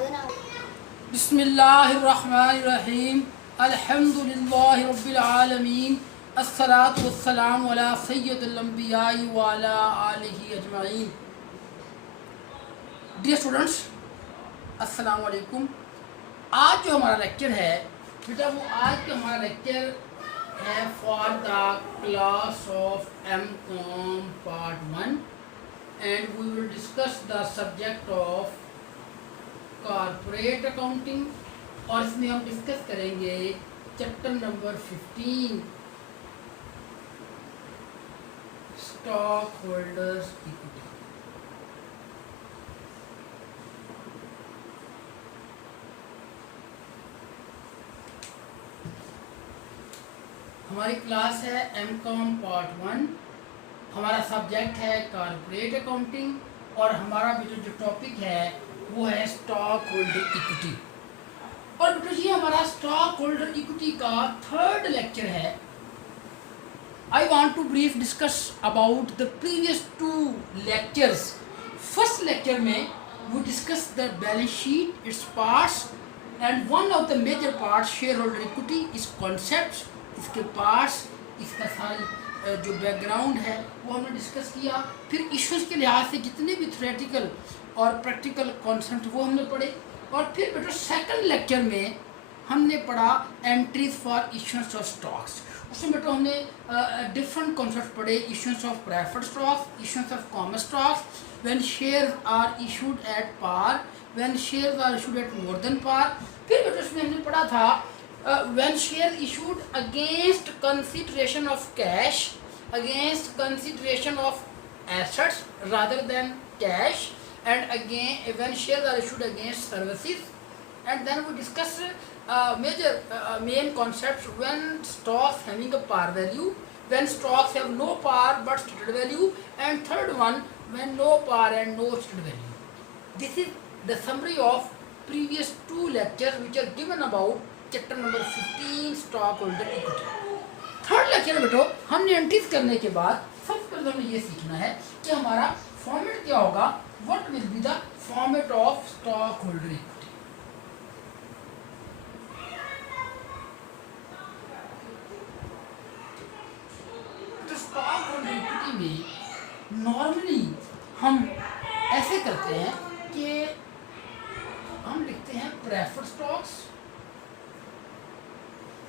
बिस्मिल्लाहिर्रहमानिर्रहीम अल्हम्दुलिल्लाहि रब्बिल आलमीन अस्सलातु वस्सलामु अला सय्यिदिल अंबियाई व अला आलिहि अजमाइन। डियर स्टूडेंट्स, अस्सलाम वालेकुम। आज जो हमारा लेक्चर है बेटा, वो आज का हमारा लेक्चर है for the class of MCom part 1 and we will discuss the subject of corporate accounting, और इसमें हम डिस्कस करेंगे chapter number 15 stock holders equity. हमारी क्लास है एम.कॉम पार्ट 1, हमारा सब्जेक्ट है कॉर्पोरेट अकाउंटिंग, और हमारा भी जो टॉपिक है वो है स्टॉक होल्डर इक्विटी। और बेटा ये हमारा स्टॉक होल्डर इक्विटी का थर्ड लेक्चर है। I want to brief discuss about the previous 2 lectures. First lecture में we discuss the balance sheet, its parts, and one of the major parts shareholder equity is concepts, इसके parts, इसका सारा जो background है वो हमने discuss किया। फिर इश्यूज के लिहाज से जितने भी थ्योरेटिकल और प्रैक्टिकल कॉन्सेप्ट वो हमने पढ़े। और फिर बेटा सेकंड लेक्चर में हमने पढ़ा entries for issuance of stocks. उसमें बेटा हमने डिफरेंट कॉन्सेप्ट पढ़े, issuance of preferred stocks, issuance of common stocks, when shares are issued at par, when shares are issued at more than par. फिर बेटा उसमें हमने पढ़ा था when share issued against consideration of cash, against consideration of assets rather than cash, and again when shares are issued against services. And then we discuss major main concepts when stocks having a par value, when stocks have no par but stated value, and third one when no par and no stated value. This is the summary of previous 2 lectures which are given about chapter number 15 stockholder equity. Third lecture में बेटो हमने entries करने के बाद सबसे पहले हमें ये सीखना है कि हमारा फॉर्मेट क्या होगा, what will be the format of stockholder equity. तो stockholder equity में नॉर्मली हम ऐसे करते हैं कि हम लिखते हैं प्रेफर्ड स्टॉक्स।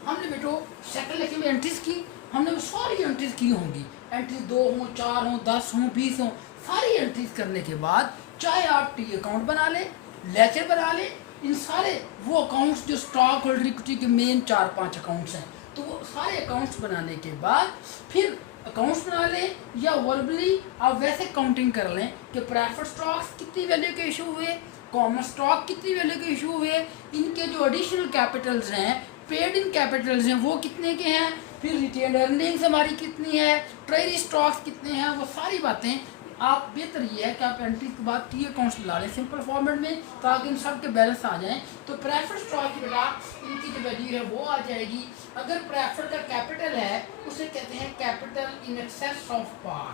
हमने बेटो सेकंड लेक्चर में एंट्रीज की, हमने सारी एंट्रीज की होंगी, एंट्रीज 2 हो, 4 हो, 10 हो, 20 हो, सारी एंट्रीज करने के बाद चाहे आप टी अकाउंट बना लें, लेजर बना लें, इन सारे वो अकाउंट्स जो स्टॉक होल्डर इक्विटी के मेन 4-5 अकाउंट्स हैं, तो वो सारे अकाउंट्स बनाने के बाद फिर अकाउंट्स बना लें या वर्बली आप वैसे काउंटिंग कर लें कि प्रेफर्ड स्टॉक्स कितनी वैल्यू के इशू हुए, कॉमन स्टॉक कितनी वैल्यू के इशू हुए, इनके जो एडिशनल कैपिटल्स हैं, पेड इन कैपिटल्स हैं, वो कितने के हैं, फिर रिटेन अर्निंग्स हमारी कितनी है, ट्रेजरी स्टॉक्स कितने हैं, वो सारी बातें आप बेहतर ये है कि आप एंट्री के बाद टी अकाउंट्स ला लें सिंपल फॉर्मेट में, ताकि इन सब के बैलेंस आ जाएं। तो प्रेफर्ड स्टॉक की बेटा इनकी जो वैल्यू है वो आ जाएगी। अगर प्रेफर्ड का कैपिटल है उसे कहते हैं capital in excess of par,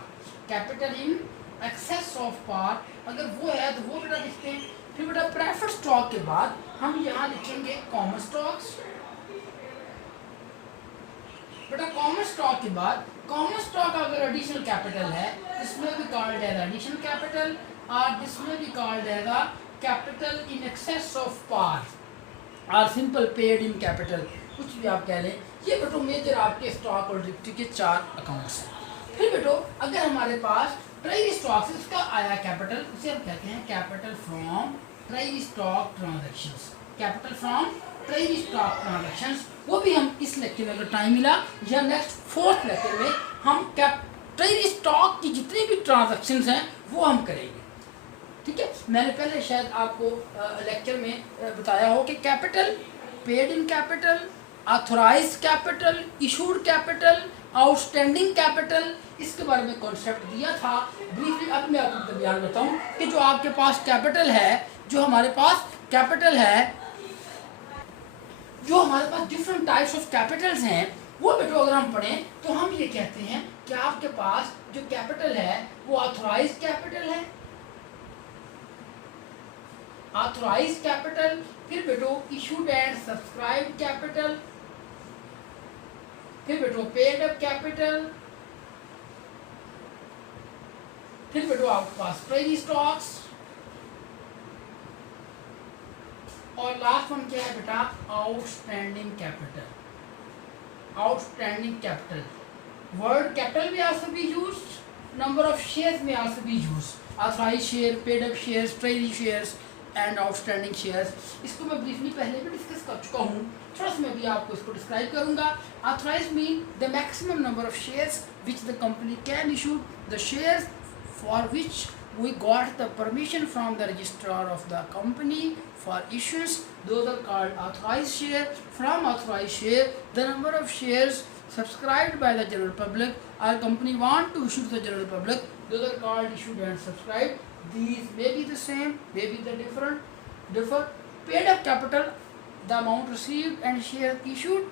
capital in excess of par, अगर वो है तो वो बेटा लिखते हैं। फिर बेटा प्रेफर्ड स्टॉक के बाद हम यहाँ लिखेंगे कॉमन स्टॉक्स। बेटा कॉमन स्टॉक के बाद कॉमन स्टॉक अगर एडिशनल कैपिटल है, इसमें भी कॉल्ड एज एडिशनल कैपिटल, और इसमें भी called as capital in excess of par और सिंपल पेड इन कैपिटल, कुछ भी आप कह लें। ये बेटो मेजर आपके स्टॉक होल्डर इक्विटी के 4 अकाउंट्स हैं। फिर बेटो अगर हमारे पास ट्रेजरी स्टॉक्स इसका आया कैपिटल, उसे हम कहते हैं capital from treasury stock transactions, capital from treasury stock transactions. वो भी हम इस लेक्चर में अगर टाइम मिला या नेक्स्ट 4th लेक्चर में हम ट्रेजरी स्टॉक की जितनी भी ट्रांजैक्शंस हैं वो हम करेंगे। ठीक है, मैंने पहले शायद आपको लेक्चर में बताया हो कि capital, paid in capital, authorise capital, issued capital, outstanding capital, इसके बारे में कॉन्सेप्ट दिया था ब्रीफली। अब मैं आपको बयान बताऊँ कि जो आपके पास कैपिटल है, जो हमारे पास कैपिटल है, जो हमारे पास डिफरेंट टाइप्स ऑफ कैपिटल्स हैं, वो बेटो अगर हम पढ़ें तो हम ये कहते हैं कि आपके पास जो कैपिटल है वो ऑथोराइज कैपिटल है, ऑथराइज कैपिटल, फिर बेटो इशूड एंड सब्सक्राइब कैपिटल, फिर बेटो पेड अप कैपिटल, फिर बेटो आपके पास ट्रेजरी स्टॉक्स, और लास्ट वन क्या है बेटा, outstanding capital. Outstanding capital, word capital में also be used, number of shares में also be used, authorise share, paid up shares, treasury shares and outstanding shares. इसको मैं ब्रीफली पहले भी डिस्कस कर चुका हूँ, थोड़ा सा मैं भी आपको इसको डिस्क्राइब करूंगा। Authorise mean the maximum number of shares which the company can issue, the shares for which we got the permission from the registrar of the company for issuance, those are called authorized share. From authorized share, the number of shares subscribed by the general public, our company want to issue to the general public, those are called issued and subscribed. These may be the same, may be the differ. Paid up capital, the amount received and shares issued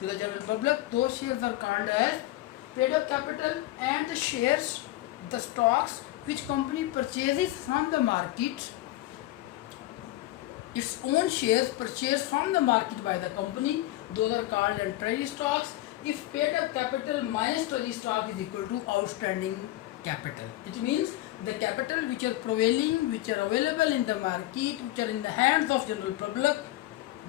to the general public, those shares are called as paid up capital. And the shares, the stocks which company purchases from the market, its own shares purchased from the market by the company, those are called as treasury stocks. If paid up capital minus treasury stock is equal to outstanding capital, it means the capital which are prevailing, which are available in the market, which are in the hands of general public,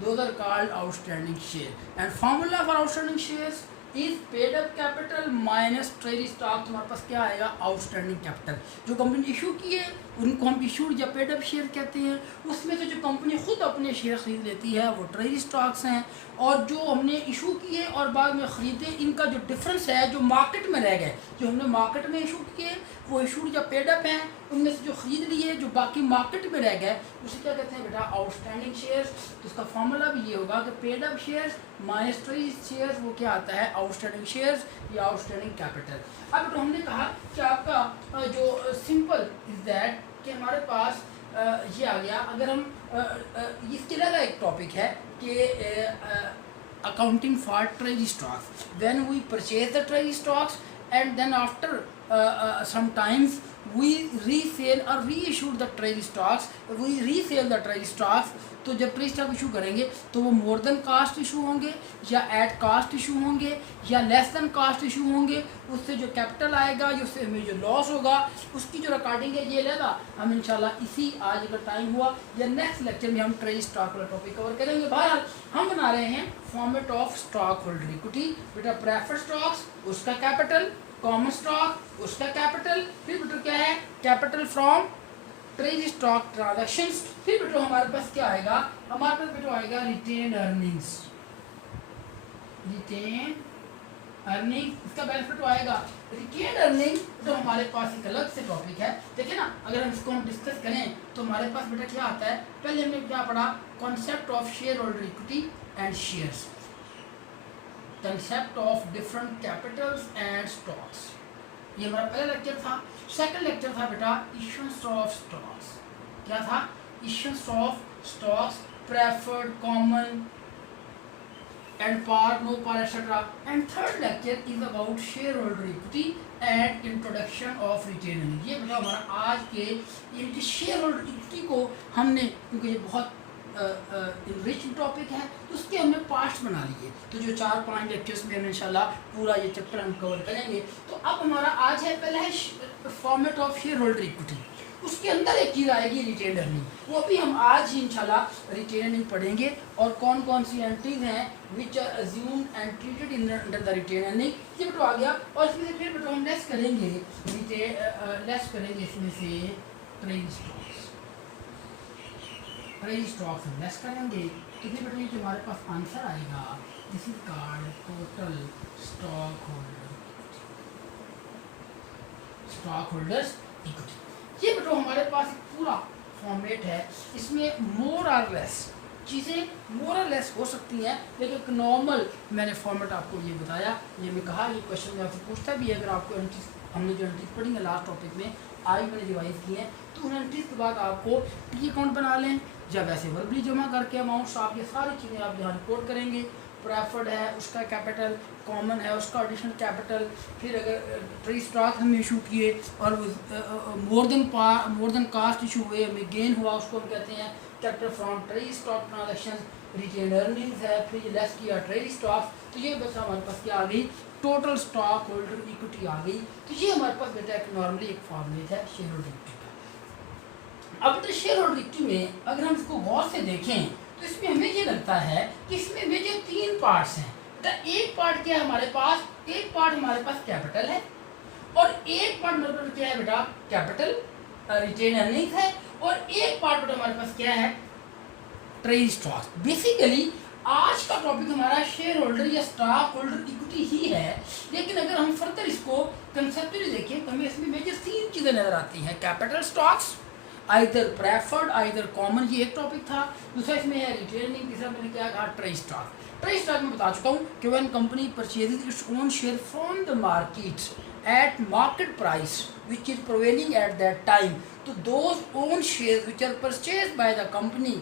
those are called outstanding share. And formula for outstanding shares is paid up capital minus treasury stock, तुम्हारे पास क्या आएगा, outstanding capital. जो company issue की है उनको हम issued या paid up share कहते हैं। उसमें से जो कंपनी खुद अपने शेयर खरीद लेती है वो ट्रेजरी स्टॉक्स हैं, और जो हमने इशू किए और बाद में ख़रीदे, इनका जो डिफरेंस है, जो मार्केट में रह गए, जो हमने मार्केट में इशू किए वो इशूड या पेड अप हैं, उनमें से जो खरीद लिए, जो बाकी मार्केट में रह गए, उसे क्या कहते हैं बेटा, आउटस्टैंडिंग शेयर्स। तो उसका फॉर्मूला भी ये होगा कि paid up shares minus treasury shares, वो क्या आता है, आउटस्टैंडिंग शेयर्स या आउटस्टैंडिंग कैपिटल। अब तो हमने कहा कि आपका जो सिंपल इज दैट कि हमारे पास ये आ गया। अगर हम इसके अलावा एक टॉपिक है कि accounting for treasury stocks, when we purchase the treasury stocks and then after sometimes we resell or reissue the treasury stocks, we resell the treasury stocks। तो जब ट्रेजरी स्टॉक इशू करेंगे तो वो मोर देन कास्ट इशू होंगे या eight caste issue होंगे या less than caste issue होंगे। उससे जो कैपिटल आएगा, उससे हमें जो लॉस होगा, उसकी जो रिकॉर्डिंग है ये लेगा हम इंशाल्लाह इसी, आज अगर टाइम हुआ या नेक्स्ट लेक्चर में हम ट्रेजरी स्टॉक वाला टॉपिक कवर करेंगे। बहरहाल हम बना रहे हैं format of stock holder equity. बेटा प्रेफर्ड स्टॉक्स उसका कैपिटल, कॉमन स्टॉक उसका कैपिटल, फिर बेटा क्या है, capital from treasury stock transactions. फिर बेटा हमारे पास क्या आएगा, हमारे पास बेटा आएगा रिटेन अर्निंग्स, रिटेन अर्निंग, इसका बेनिफिट आएगा रिटेन अर्निंग। तो हमारे पास एक अलग से टॉपिक है, देखिए ना, अगर हम इसको हम डिस्कस करें तो हमारे पास बेटा क्या आता है, पहले हमने क्या पढ़ा, concept of share holder equity and shares, concept of different Capitals and stocks, ये हमारा पहला लेक्चर था। सेकंड लेक्चर था बेटा इश्यूएंस ऑफ स्टॉक्स, क्या था, issuance of stocks, preferred, common and par, no par etcetera. And third lecture is about share holder equity and introduction of retain earning. ये बेटा हमारा आज के शेयर होल्डर इक्विटी को हमने, क्योंकि ये बहुत रिच टॉपिक है, तो उसके हमने पार्ट्स बना लिए। तो जो 4-5 लेक्चर्स में हम इंशाल्लाह पूरा ये चैप्टर हम कवर करेंगे। तो अब हमारा आज है, पहला है format of share holder equity, उसके अंदर एक चीज़ आएगी रिटेन अर्निंग, वो भी हम आज ही इंशाल्लाह रिटेन अर्निंग पढ़ेंगे, और कौन कौन सी एंट्रीज हैं which are assumed and treated in under the retain earning, ये बेटा आ गया। और इसमें से फिर बेटा हम लेस करेंगे लेस करेंगे इसमें से ट्रेजरी स्टॉक्स, ट्रेजरी स्टॉक्स हम लेस करेंगे। तो फिर बेटा ये जो हमारे पास आंसर आएगा, this is called total stock holders equity. ये बेटा हमारे पास एक पूरा फॉर्मेट है, इसमें मोर और लेस चीज़ें मोर और लेस हो सकती हैं, लेकिन एक नॉर्मल मैंने फॉर्मेट आपको ये बताया। ये मैं कहा ये क्वेश्चन में आपसे पूछता भी है, अगर आपको एंट्रीज, हमने जो एंट्रीज पढ़ी है लास्ट टॉपिक में, आज मैंने रिवाइज की हैं, तो उन एंट्रीज के बाद आपको पी अकाउंट बना लें, जब ऐसे वर्बली जमा करके अमाउंट्स, आप ये सारी चीज़ें आप यहाँ रिपोर्ट करेंगे, प्रेफर्ड है उसका कैपिटल, कॉमन है उसका एडिशनल कैपिटल। फिर अगर ट्रेजरी स्टॉक हमने इशू किए और मोर देन कास्ट इशू हुए, हमें गेन हुआ, उसको हम कहते हैं capital from treasury stock transaction. Retain earnings है, फिर लेस किया ट्रेजरी स्टॉक, तो ये बस हमारे पास क्या आ गई, टोटल स्टॉक होल्डर इक्विटी आ गई। तो ये हमारे पास बेटा एक नॉर्मली एक फॉर्मूलेट है शेयर होल्डर इक्विटी का। अब तो शेयर होल्डर इक्विटी में अगर हम इसको गौर से देखें तो इसमें हमें ये लगता है कि इसमें मेजर 3 पार्ट्स हैं बेटा। एक पार्ट क्या है हमारे पास, एक पार्ट हमारे पास कैपिटल है और एक पार्ट मतलब क्या है बेटा, कैपिटल रिटेन अर्निंग्स है, और एक पार्ट बेटा हमारे पास क्या है, ट्रेजरी स्टॉक। बेसिकली आज का टॉपिक हमारा शेयर होल्डर या स्टॉक होल्डर इक्विटी ही है, लेकिन अगर हम फर्दर इसको कंसेप्चुअली देखें तो हमें इसमें मेजर 3 चीज़ें नजर आती हैं। Capital stocks, either preferred either common, ये एक टॉपिक था। दूसरा इसमें है रिटेनिंग, तीसरा मैंने क्या कहा, ट्रेजरी स्टॉक। ट्रेजरी स्टॉक में बता चुका हूँ कि when company purchases its own share from the market at market price which is prevailing at that time, तो those own shares which are purchased by the company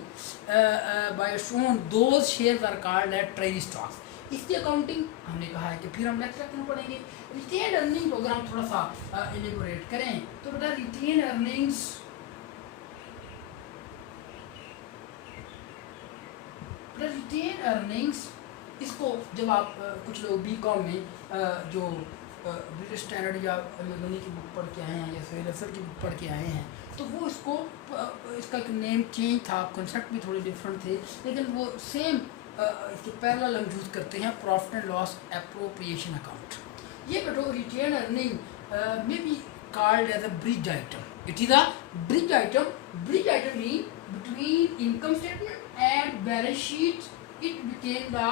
by its own, those shares are called as treasury stocks। इसकी accounting हमने कहा है कि फिर हम next क्यों पढ़ेंगे। रिटेन अर्निंग को अगर हम थोड़ा सा एलिबोरेट करें तो बेटा रिटेन अर्निंग्स इसको जब आप कुछ लोग बीकॉम में जो ब्रिटिश स्टैंडर्ड या मेगनी की बुक पढ़ के आए हैं या फेलसर की बुक पढ़ के आए हैं, तो वो इसको इसका नेम चेंज था, कॉन्सेप्ट भी थोड़े डिफरेंट थे, लेकिन वो सेम इसके पैरेलल हम यूज़ करते हैं, profit and loss appropriation account. ये बेटो रिटेन अर्निंग में be called as a bridge item. It is a bridge item. Bridge item mean between income statement and balance sheet, it became the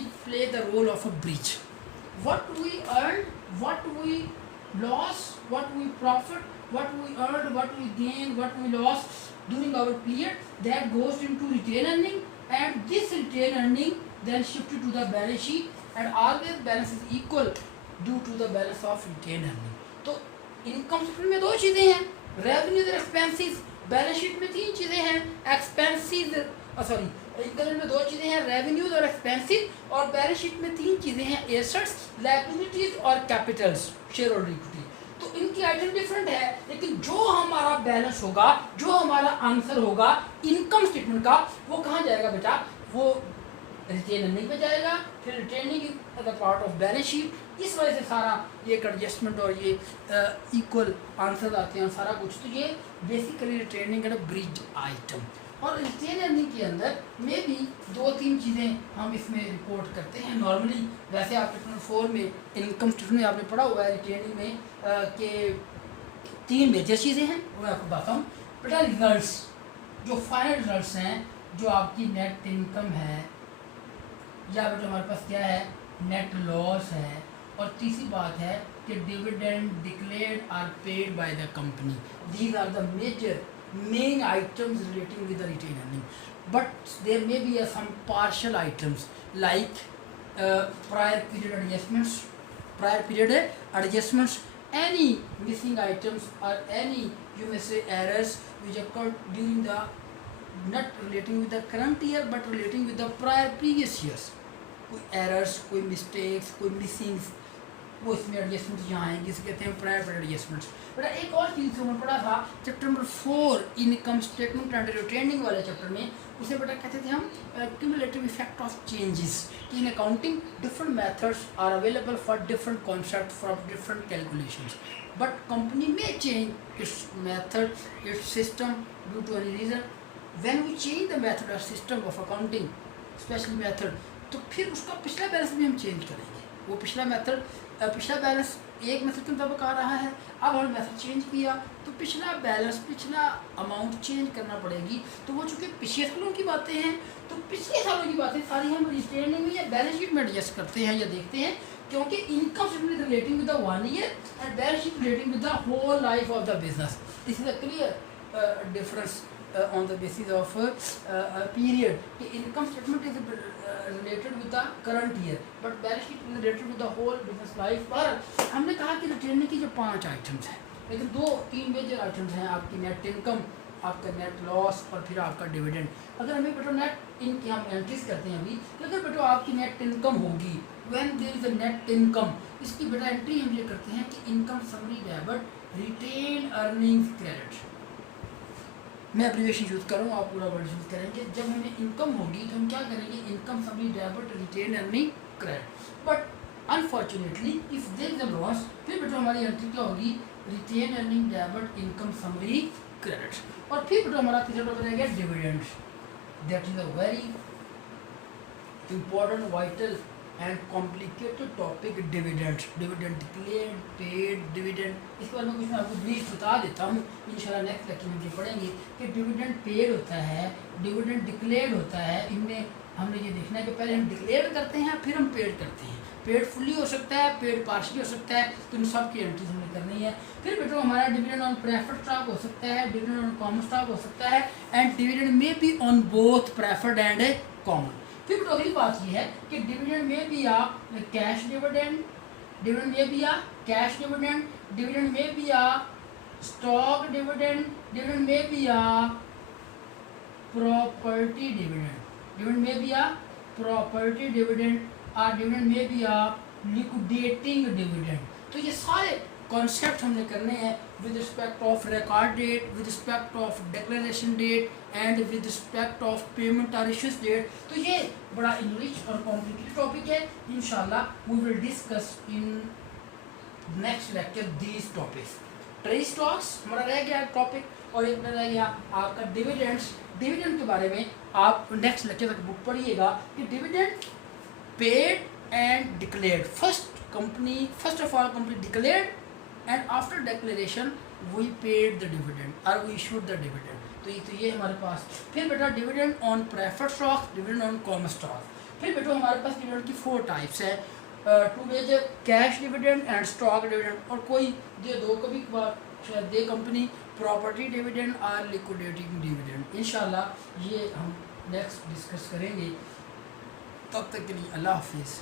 it played the role of a bridge. What we earned, what we lost, what we profit, what we earned, what we gained, what we lost during our period, that goes into retain earning, and this retain earning then shifted to the balance sheet, and always balance is equal due to the balance of retain earning। तो income statement में 2 चीज़ें हैं, revenues और expenses. Balance sheet में 3 चीज़ें हैं, expenses sorry income में 2 चीज़ें हैं, रेवेन्यूज और एक्सपेंसेस, और बैलेंस शीट में 3 चीज़ें हैं, एसेट्स, लायबिलिटीज और कैपिटल्स, शेयर होल्डर इक्विटी। तो इनकी आइटम डिफरेंट है, लेकिन जो हमारा बैलेंस होगा, जो हमारा आंसर होगा इनकम स्टेटमेंट का, वो कहाँ जाएगा बेटा, वो रिटेन अर्निंग में जाएगा। फिर retaining is the part of balance sheet. इस वजह से सारा ये एडजस्टमेंट और ये इक्वल आंसर आते हैं सारा कुछ। तो ये बेसिकली रिटेनिंग का ब्रिज आइटम। और रिटेन अर्निंग के अंदर में भी 2-3 चीज़ें हम इसमें रिपोर्ट करते हैं नॉर्मली। वैसे आप चैप्टर 4 में इनकम स्टेटमेंट में आपने पढ़ा हुआ है रिटेनिंग में के 3 मेजर चीज़ें हैं, वो मैं आपको बताता हूँ बेटा। रिजल्ट्स, जो फाइनल रिजल्ट्स हैं, जो आपकी नेट इनकम है, या बेटा हमारे पास क्या है, नेट लॉस है, और तीसरी बात है कि dividend declared are paid by the company. These are the major main items relating with the retain earning, but there may be some partial items like prior period adjustments, any missing items or any you may say errors which occurred during the not relating with the current year but relating with the prior previous years। कोई errors, कोई mistakes, कोई missings, वो इसमें adjustments यहाँ आएंगे, इसे कहते हैं प्रायर पीरियड एडजस्टमेंट्स। बेटा एक और चीज़ जो मैं पढ़ा था chapter number 4 income statement and retaining वाले चैप्टर में, उसे बेटा कहते थे हम क्यूमुलेटिव इफेक्ट ऑफ चेंजेस। कि in accounting different methods are available for different concept for different calculations, but company में change its method its system due to any reason. When we change the method और system of accounting specially method, तो फिर उसका पिछला balance भी हम change करेंगे। वो पिछला बैलेंस एक मेथड के मुताबिक आ रहा है, अब हमने मेथड चेंज किया तो पिछला बैलेंस, पिछला अमाउंट चेंज करना पड़ेगी। तो वो चूँकि पिछले सालों की बातें हैं, तो पिछले सालों की बातें सारी हम रिटेनिंग में या बैलेंस शीट में एडजस्ट करते हैं या देखते हैं, क्योंकि income statement relating with the 1 year and balance sheet relating with the whole life of the business. This is a clear difference on the basis of a period. कि income statement is related with the current year, but balance sheet is related with the whole business life। पर हमने कहा कि retaining की जो 5 items हैं, लेकिन 2-3 major items हैं आपकी नेट इनकम आपका नेट लॉस और फिर आपका डिविडेंड। अगर हमें बेटा नेट इन की हम एंट्रीज करते हैं अभी, तो अगर बेटा आपकी नेट इनकम होगी, when there is a net income, इसकी बेटा एंट्री हम ये करते हैं कि income summary debit retain earnings credit. मैं एब्रिविएशन यूज़ कर रहा हूँ, आप पूरा वर्ड यूज़ करेंगे। जब हमें इनकम होगी तो हम क्या करेंगे, income summary debit retain earning credit. But unfortunately if there is a loss, फिर बेटा हमारी एंट्री क्या होगी, retain earning debit income summary credit. और फिर बेटा हमारा तीसरा टॉपिक रहेगा dividend. That is a very important, vital and complicated topic, dividend. Dividend declared, paid, dividend, इसके बारे में कुछ मैं आपको ब्रीफ बता देता हूँ। इंशाल्लाह नेक्स्ट लेक्चर में ये पढ़ेंगे कि डिविडेंड पेड होता है, डिविडेंड डिक्लेयर्ड होता है। इनमें हमने ये देखना है कि पहले हम डिक्लेयर करते हैं फिर हम पेड करते हैं। पेड फुल्ली हो सकता है, पेड पार्शली हो सकता है, तो इन सब की एंट्रीज हमने करनी है। फिर बेटो हमारा डिविडेंड ऑन प्रेफर्ड स्टॉक हो सकता है, डिविडेंड ऑन कॉमन स्टॉक हो सकता है, एंड डिविडेंड में भी on both preferred and common. फिर बेटो अगली बात ये है कि डिविडेंड में भी आ कैश डिविडेंड, डिविडेंड में भी आ कैश डिविडेंड, डिविडेंड में भी आ स्टॉक डिविडेंड, डिविडेंड में भी आ प्रॉपर्टी डिविडेंड, डिविडेंड में भी आ प्रॉपर्टी डिविडेंड, और डिविडेंड में भी आ लिक्विडेटिंग डिविडेंड। तो ये सारे कॉन्सेप्ट हमने करने हैं with respect of record date, with respect of declaration date, and with respect of payment और इश्यूज डेट। तो ये बड़ा इंग्लिश और कॉम्प्लिकेटेड टॉपिक है। इंशाल्लाह we will discuss in next lecture these topics. Treasury stocks हमारा रह गया टॉपिक, और एक रह गया आपका डिविडेंड्स। डिविडेंड के बारे में आप नेक्स्ट लेक्चर तक बुक पढ़िएगा कि dividend paid and declared. First of all company declared, and after declaration we paid the dividend or we issued the dividend। तो ये हमारे पास। फिर बेटा dividend on preferred stock, dividend on common stock. फिर बेटा हमारे पास डिविडेंड की 4 टाइप्स है, two ways cash dividend and stock dividend, और कोई दे दो कभी शायद दे कंपनी प्रॉपर्टी डिविडेंड और लिक्विडेटिंग डिविडेंड। इंशाल्लाह ये हम नेक्स्ट डिस्कस करेंगे। तब तक के लिए अल्लाह हाफिज़।